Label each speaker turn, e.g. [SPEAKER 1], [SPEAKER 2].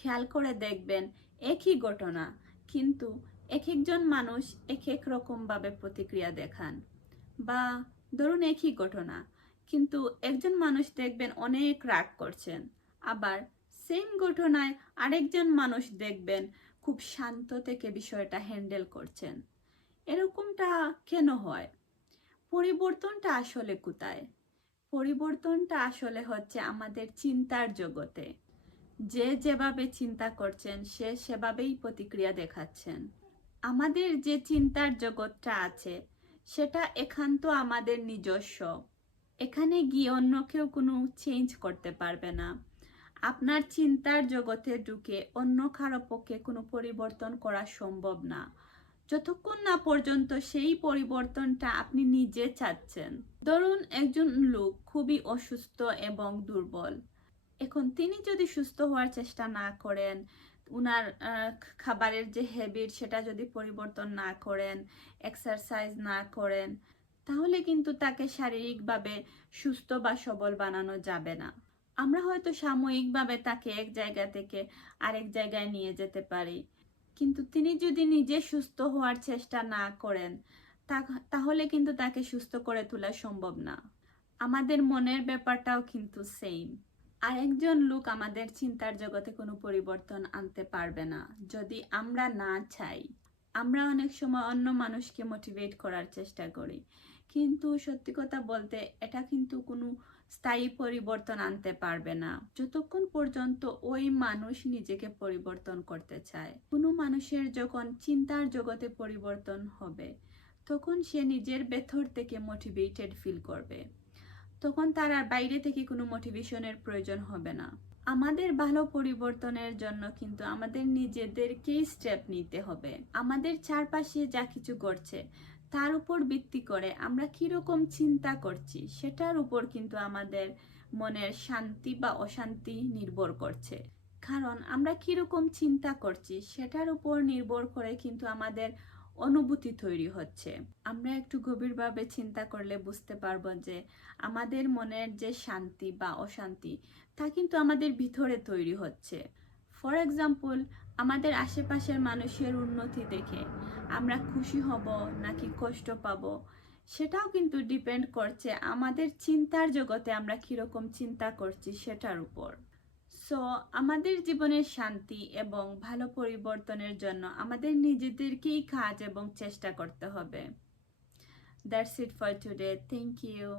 [SPEAKER 1] খেয়াল করে দেখবেন, একই ঘটনা, কিন্তু এক একজন মানুষ এক এক রকমভাবে প্রতিক্রিয়া দেখান। বা ধরুন একই ঘটনা, কিন্তু একজন মানুষ দেখবেন অনেক রাগ করছেন, আবার সেম ঘটনায় আরেকজন মানুষ দেখবেন খুব শান্ত থেকে বিষয়টা হ্যান্ডেল করছেন। এরকমটা কেন হয়? পরিবর্তনটা আসলে কোথায়? পরিবর্তনটা আসলে হচ্ছে আমাদের চিন্তার জগতে। যে যেভাবে চিন্তা করছেন, সে সেভাবেই প্রতিক্রিয়া দেখাচ্ছেন। আমাদের যে চিন্তার জগৎটা আছে, সেটা একান্ত আমাদের নিজস্ব। এখানে গিয়ে অন্য কেউ কোনো চেঞ্জ করতে পারবে না। আপনার চিন্তার জগতে ঢুকে অন্য কারও পক্ষে কোনো পরিবর্তন করা সম্ভব না। যতক্ষণ না পর্যন্ত সেই পরিবর্তনটা আপনি নিজে চাচ্ছেন। ধরুন, একজন লোক খুবই অসুস্থ এবং দুর্বল। এখন তিনি যদি সুস্থ হওয়ার চেষ্টা না করেন, উনার খাবারের যে হ্যাবিট সেটা যদি পরিবর্তন না করেন এক্সারসাইজ না করেন, তাহলে কিন্তু তাকে শারীরিকভাবে সুস্থ বা সবল বানানো যাবে না। আমরা হয়তো সাময়িকভাবে তাকে এক জায়গা থেকে আরেক জায়গায় নিয়ে যেতে পারি। কিন্তু তিনি যদি নিজে সুস্থ হওয়ার চেষ্টা না করেন তাহলে কিন্তু তাকে সুস্থ করে তোলা সম্ভব না। আমাদের মনের ব্যাপারটাও কিন্তু সেম আরেকজন লোক আমাদের চিন্তার জগতে কোনো পরিবর্তন আনতে পারবে না। যদি আমরা না চাই, আমরা অনেক সময় অন্য মানুষকে মোটিভেট করার চেষ্টা করি। কিন্তু সত্যি কথা বলতে, এটা কিন্তু কোনো স্থায়ী পরিবর্তন আনতে পারবে না। যতক্ষণ পর্যন্ত ওই মানুষ নিজেকে পরিবর্তন করতে চায়, কোনো মানুষের যখন চিন্তার জগতে পরিবর্তন হবে, তখন সে নিজের ভেতর থেকে মোটিভেটেড ফিল করবে। তখন তার আর বাইরে থেকে কোনো মোটিভেশনের প্রয়োজন হবে না। আমাদের ভালো পরিবর্তনের জন্য কিন্তু আমাদের নিজেদেরকেই স্টেপ নিতে হবে। আমাদের চারপাশে যা কিছু ঘটছে, তার উপর ভিত্তি করে আমরা কীরকম চিন্তা করছি, সেটার উপর কিন্তু আমাদের মনের শান্তি বা অশান্তি নির্ভর করছে। কারণ আমরা কীরকম চিন্তা করছি, সেটার উপর নির্ভর করে কিন্তু আমাদের অনুভূতি তৈরি হচ্ছে। আমরা একটু গভীরভাবে চিন্তা করলে বুঝতে পারব যে আমাদের মনের যে শান্তি বা অশান্তি, তা কিন্তু আমাদের ভিতরে তৈরি হচ্ছে। ফর এক্সাম্পল আমাদের আশেপাশের মানুষের উন্নতি দেখে আমরা খুশি হব নাকি কষ্ট পাব, সেটাও কিন্তু ডিপেন্ড করছে আমাদের চিন্তার জগতে আমরা কীরকম চিন্তা করছি সেটার উপর। সো আমাদের জীবনের শান্তি এবং ভালো পরিবর্তনের জন্য আমাদের নিজেদেরকেই কাজ এবং চেষ্টা করতে হবে। That's it for today thank you